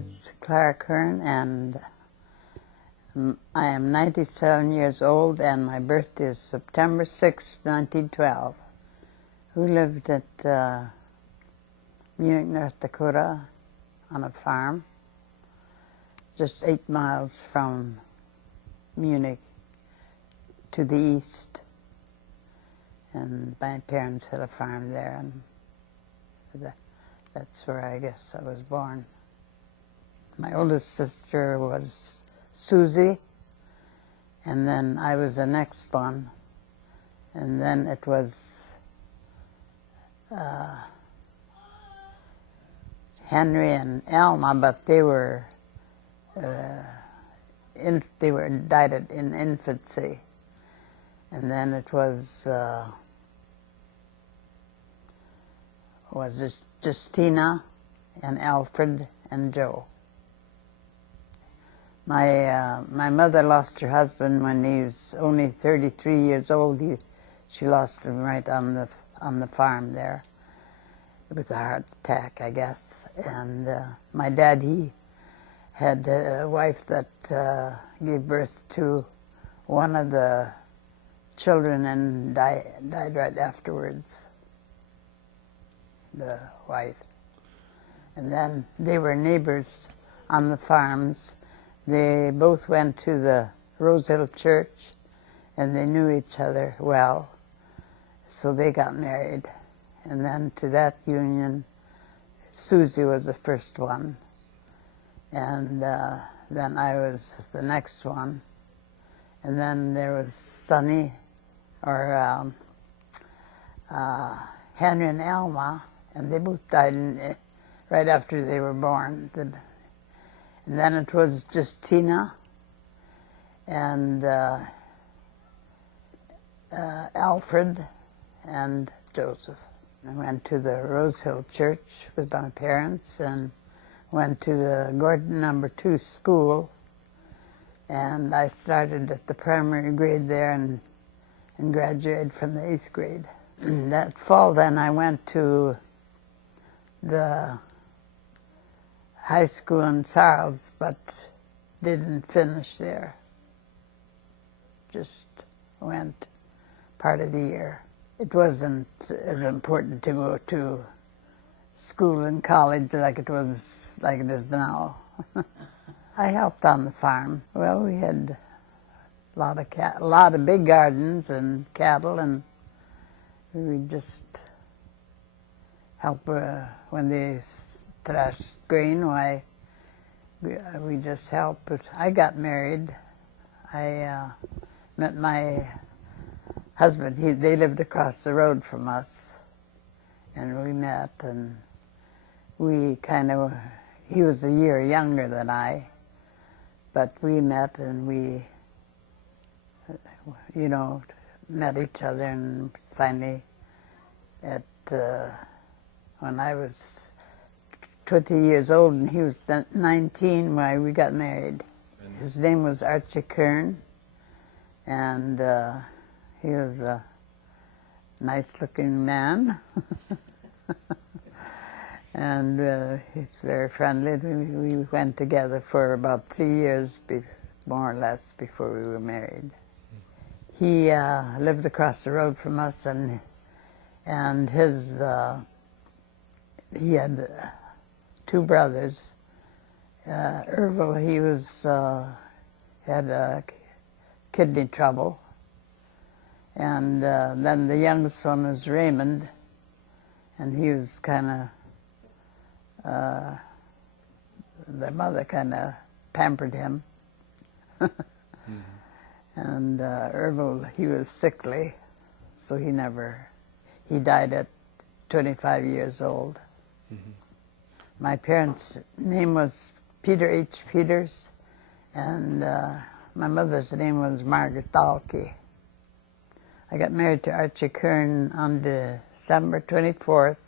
is Clara Kern, and I am 97 years old, and my birthday is September 6, 1912. We lived at Munich, North Dakota, on a farm, just 8 miles from Munich to the east. And my parents had a farm there, and that's where I guess I was born. My oldest sister was Susie, and then I was the next one, and then it was Henry and Alma, but they were died in infancy, and then it was Justina and Alfred and Joe. My mother lost her husband when he was only 33 years old. She lost him right on the farm there with a heart attack, I guess. And my dad, he had a wife that gave birth to one of the children and died right afterwards, the wife. And then they were neighbors on the farms. They both went to the Rose Hill Church, and they knew each other well, so they got married. And then to that union, Susie was the first one, and then I was the next one. And then there was Sonny, or Henry and Alma, and they both died right after they were born. And then it was Justina and Alfred and Joseph. I went to the Rose Hill Church with my parents and went to the Gordon No. 2 school, and I started at the primary grade there and graduated from the 8th grade. That fall then I went to the high school in Sarles, but didn't finish there. Just went part of the year. It wasn't as important to go to school and college like it is now. I helped on the farm. Well, we had a lot of big gardens and cattle, and we just help when they thrashed grain. Why, we just helped. But I got married. I met my husband. They lived across the road from us, and we met, and we he was a year younger than I, but we met, and we, met each other, and finally when I was 20 years old and he was 19, why, we got married. His name was Archie Kern, and he was a nice-looking man, and he's very friendly. We went together for about 3 years, more or less, before we were married. He lived across the road from us, and he had 2 brothers. Ervil, he had kidney trouble. And then the youngest one was Raymond, and he was the mother kind of pampered him. And Ervil, he was sickly, so he died at 25 years old. My parents' name was Peter H. Peters, and my mother's name was Margaret Dahlke. I got married to Archie Kern on December 24th,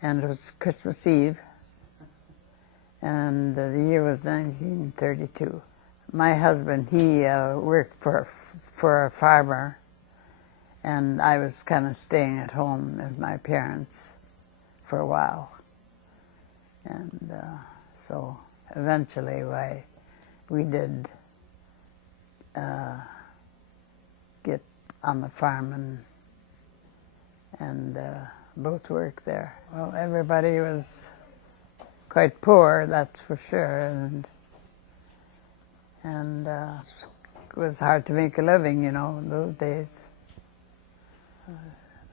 and it was Christmas Eve, and the year was 1932. My husband, he worked for a farmer, and I was kind of staying at home with my parents for a while. And So eventually we did get on the farm and both worked there. Well, everybody was quite poor, that's for sure, and it was hard to make a living, you know, in those days.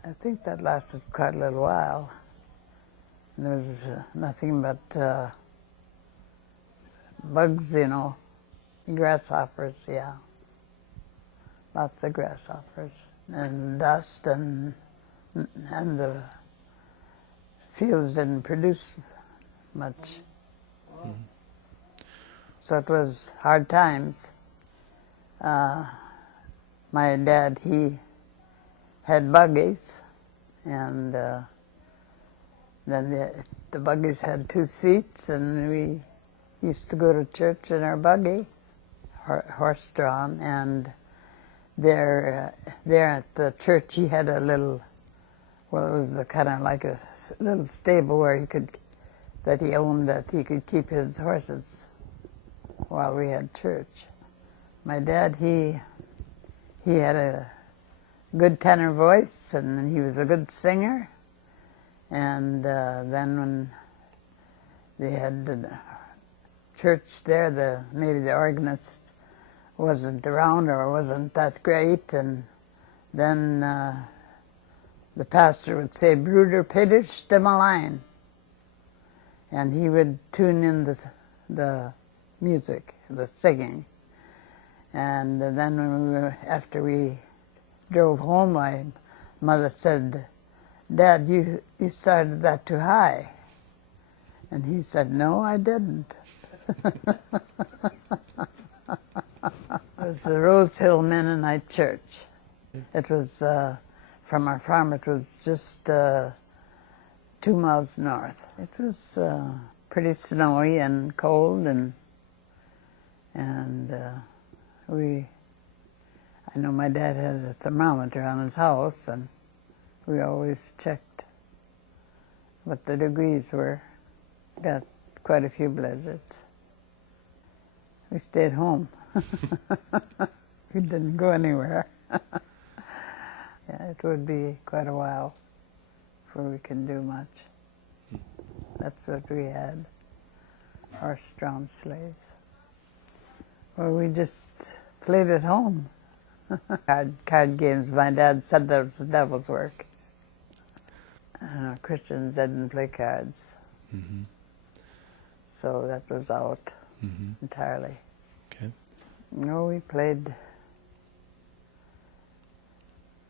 I think that lasted quite a little while. And there was nothing but bugs, you know, grasshoppers, yeah. Lots of grasshoppers, and dust, and the fields didn't produce much. Mm-hmm. So it was hard times. My dad, he had buggies, and then the buggies had 2 seats, and we used to go to church in our buggy, horse-drawn, and there at the church he had a little, well, it was kind of like a little stable where that he owned, that he could keep his horses while we had church. My dad, he had a good tenor voice, and he was a good singer. And then when they had the church there, maybe the organist wasn't around or wasn't that great, and then the pastor would say, "Bruder Peter, stem a line," and he would tune in the music, the singing. And then after we drove home, my mother said, "Dad, you started that too high." And he said, "No, I didn't." It was the Rose Hill Mennonite Church. It was, from our farm, it was just 2 miles north. It was pretty snowy and cold, and I know my dad had a thermometer on his house, and we always checked what the degrees were. Got quite a few blizzards. We stayed home. We didn't go anywhere. Yeah, it would be quite a while before we can do much. That's what we had, horse-drawn sleighs. Well, we just played at home. Card games, my dad said that was the devil's work. Christians didn't play cards. Mm-hmm. So that was out entirely. Okay. No, we played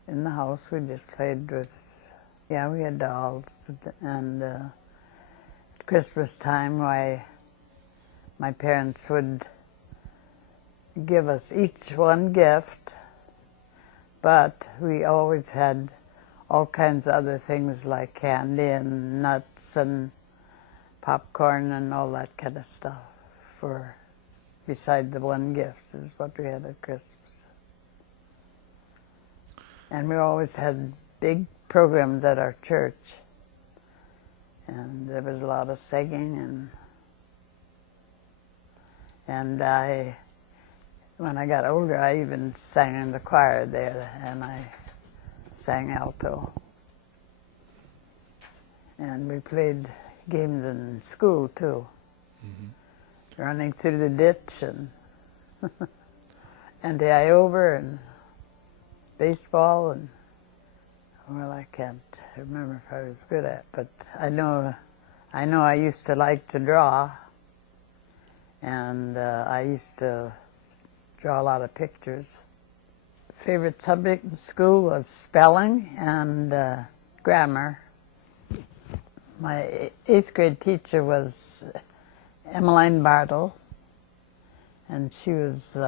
in the house. We just played with, yeah, we had dolls. And at Christmas time, my parents would give us each one gift, but we always had all kinds of other things like candy and nuts and popcorn and all that kind of stuff beside the one gift is what we had at Christmas. And we always had big programs at our church, and there was a lot of singing, and when I got older, I even sang in the choir there, and I sang alto. And we played games in school, too. Mm-hmm. Running through the ditch, and anti-over, and baseball, and, well, I can't remember if I was good at it, but I know I used to like to draw, and I used to draw a lot of pictures. Favorite subject in school was spelling and grammar. My 8th grade teacher was Emmeline Bartle, and she lived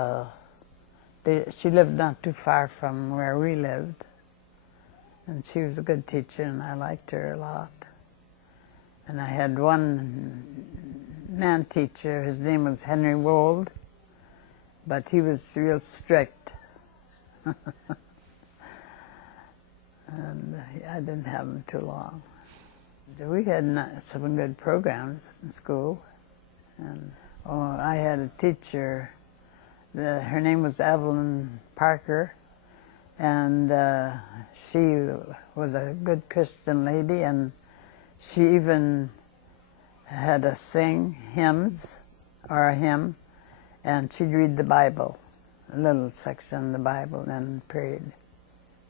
not too far from where we lived, and she was a good teacher, and I liked her a lot. And I had one man teacher, his name was Henry Wold, but he was real strict. And I didn't have him too long. We had some good programs in school. And I had a teacher. Her name was Evelyn Parker, and she was a good Christian lady, and she even had us sing hymns, or a hymn, and she'd read the Bible, a little section of the Bible, and then prayed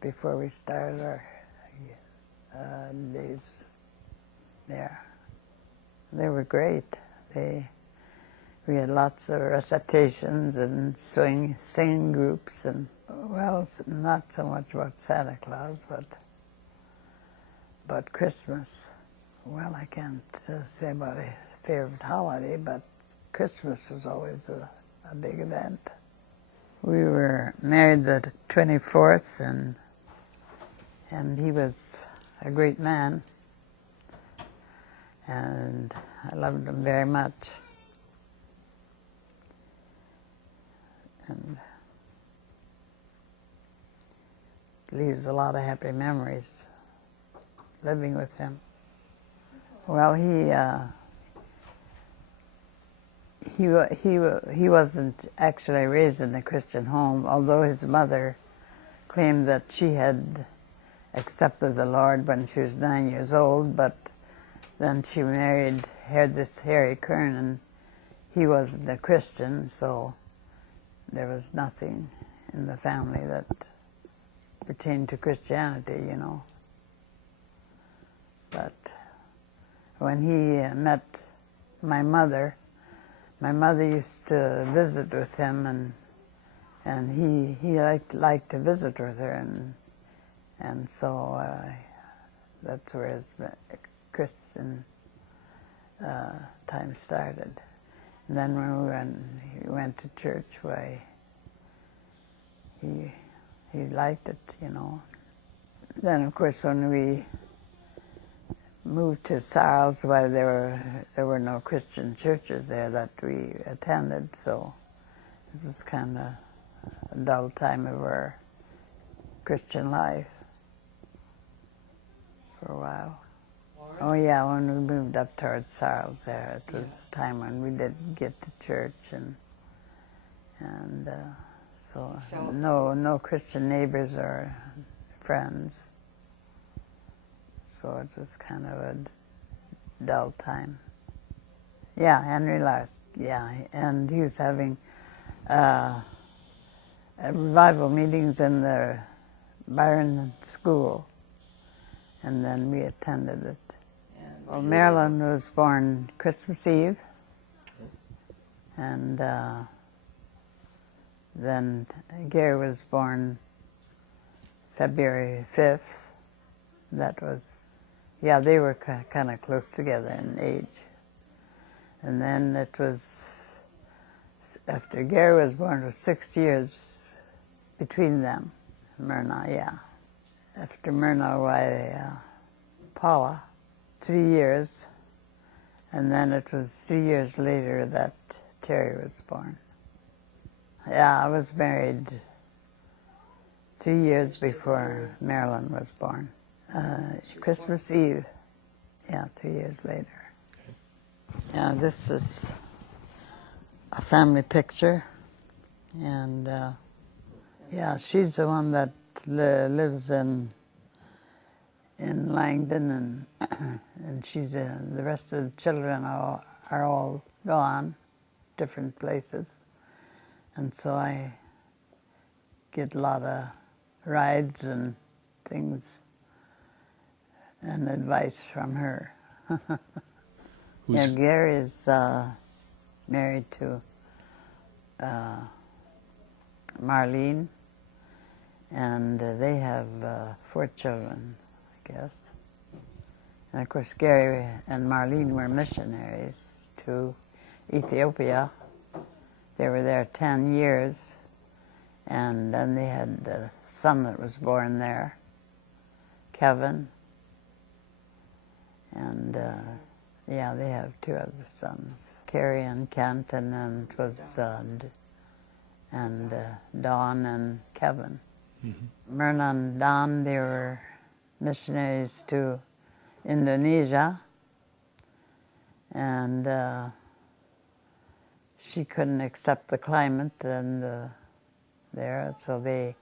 before we started our days there. They were great. We had lots of recitations and singing groups, and well, not so much about Santa Claus, but Christmas. Well, I can't say about a favorite holiday, but Christmas was always a big event. We were married the 24th, and he was a great man, and I loved him very much. And it leaves a lot of happy memories living with him. Well, he wasn't actually raised in a Christian home, although his mother claimed that she had accepted the Lord when she was 9 years old, but then she married this Harry Kern, and he wasn't a Christian, so there was nothing in the family that pertained to Christianity, you know. But when he met my mother used to visit with him, and he liked to visit with her, and so that's where his Christian time started. And then when he went to church, why, he liked it, you know. Then, of course, when we moved to Sarles, why there were no Christian churches there that we attended, so it was kind of a dull time of our Christian life for a while. Oh yeah, when we moved up towards Sarles there, it was a time when we didn't get to church, and so no Christian neighbors or friends. So it was kind of a dull time. Yeah, Henry Lars, yeah, and he was having revival meetings in the Byron School, and then we attended it. Well, Marilyn was born Christmas Eve, and then Gary was born February 5th. That was, yeah, they were kind of close together in age. And then it was, after Gary was born, it was 6 years between them, Myrna, yeah. After Myrna, why, Paula, 3 years, and then it was 3 years later that Terry was born. Yeah, I was married 3 years before Marilyn was born. Christmas Eve, yeah, 3 years later. Yeah, this is a family picture, and yeah, she's the one that lives in Langdon, and she's the rest of the children are all gone, different places, and so I get a lot of rides and things and advice from her. Yeah, Gary is married to Marlene, and they have 4 children, I guess. And of course, Gary and Marlene were missionaries to Ethiopia. They were there 10 years, and then they had a son that was born there, Kevin. And yeah, they have 2 other sons, Carrie and Kent, and then it was Don and Kevin. Mm-hmm. Myrna and Don, they were missionaries to Indonesia, and she couldn't accept the climate and there, so they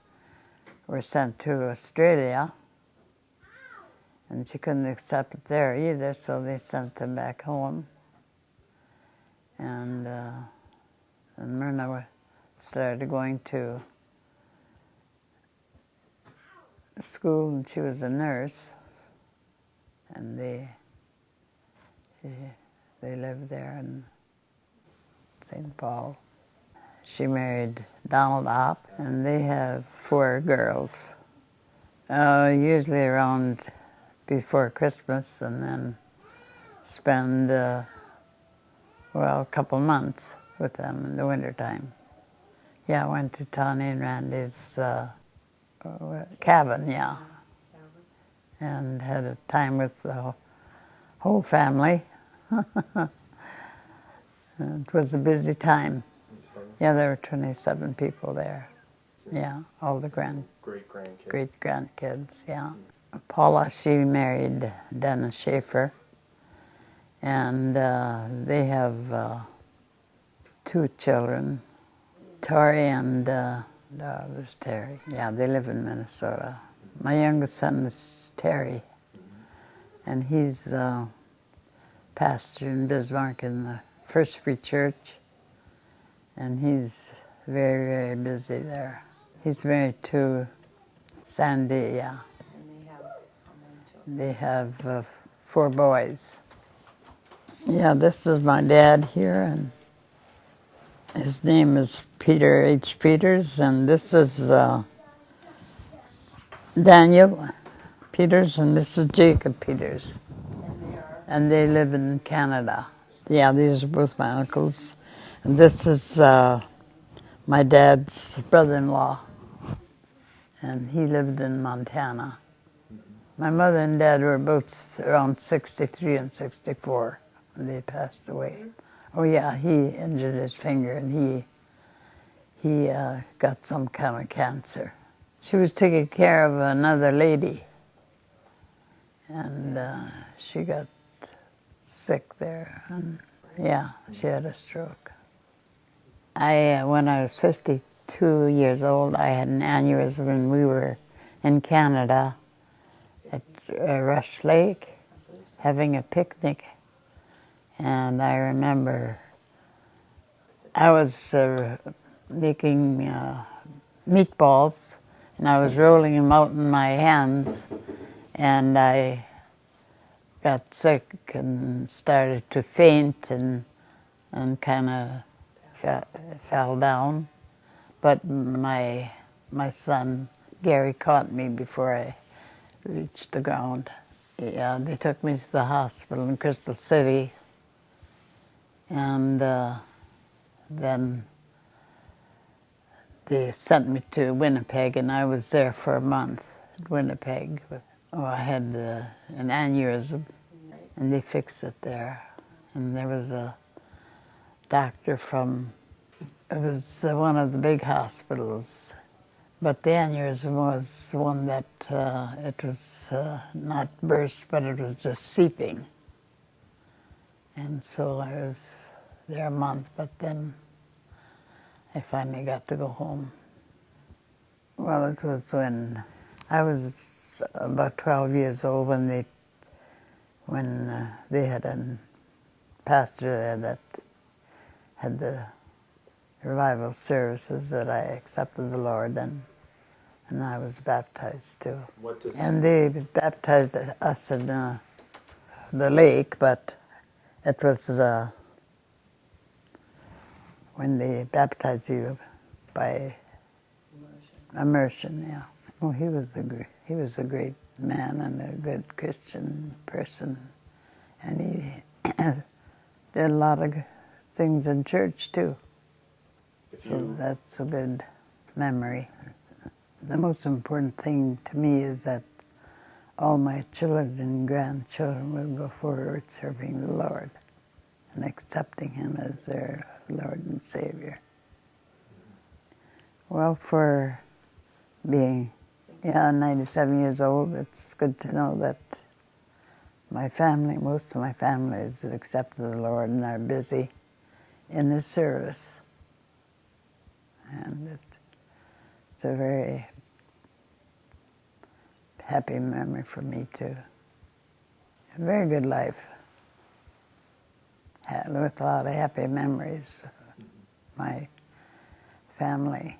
were sent to Australia, and she couldn't accept it there either, so they sent them back home. And Myrna started going to school, and she was a nurse, and they lived there in St. Paul. She married Donald Opp, and they have 4 girls. Usually around before Christmas, and then spend, a couple months with them in the wintertime. Yeah, I went to Tawny and Randy's cabin, yeah, and had a time with the whole family. It was a busy time. Yeah, there were 27 people there. Yeah, all the great-grandkids, yeah. Paula, she married Dennis Schaefer, and they have 2 children, Tori and there's Terry. Yeah, they live in Minnesota. My youngest son is Terry, and he's pastor in Bismarck in the First Free Church, and he's very, very busy there. He's married to Sandy, yeah. They have 4 boys. Yeah, this is my dad here, and his name is Peter H. Peters, and this is Daniel Peters, and this is Jacob Peters. And they live in Canada. Yeah, these are both my uncles. And this is my dad's brother-in-law, and he lived in Montana. My mother and dad were both around 63 and 64 when they passed away. Oh yeah, he injured his finger, and he got some kind of cancer. She was taking care of another lady, and she got sick there, and yeah, she had a stroke. When I was 52 years old, I had an aneurysm, and we were in Canada at Rush Lake having a picnic, and I remember I was making meatballs, and I was rolling them out in my hands, and I got sick and started to faint and kind of fell down. But my son Gary caught me before I reached the ground. Yeah, they took me to the hospital in Crystal City, and then they sent me to Winnipeg, and I was there for a month at Winnipeg. I had an aneurysm, and they fixed it there. And there was a doctor it was one of the big hospitals, but the aneurysm was one that it was not burst, but it was just seeping. And so I was there a month, but then I finally got to go home. Well, it was when I was about 12 years old when they had a pastor there that had the revival services that I accepted the Lord, and I was baptized too. And they baptized us in the lake, but it was when they baptized you by immersion. Yeah. Oh, he was a great man and a good Christian person, and he did a lot of things in church too. So that's a good memory. The most important thing to me is that all my children and grandchildren will go forward serving the Lord and accepting Him as their Lord and Savior. Well, for being 97 years old, it's good to know that my family, most of my family, has accepted the Lord and are busy in his service. And it's a very happy memory for me, too. A very good life, with a lot of happy memories of my family.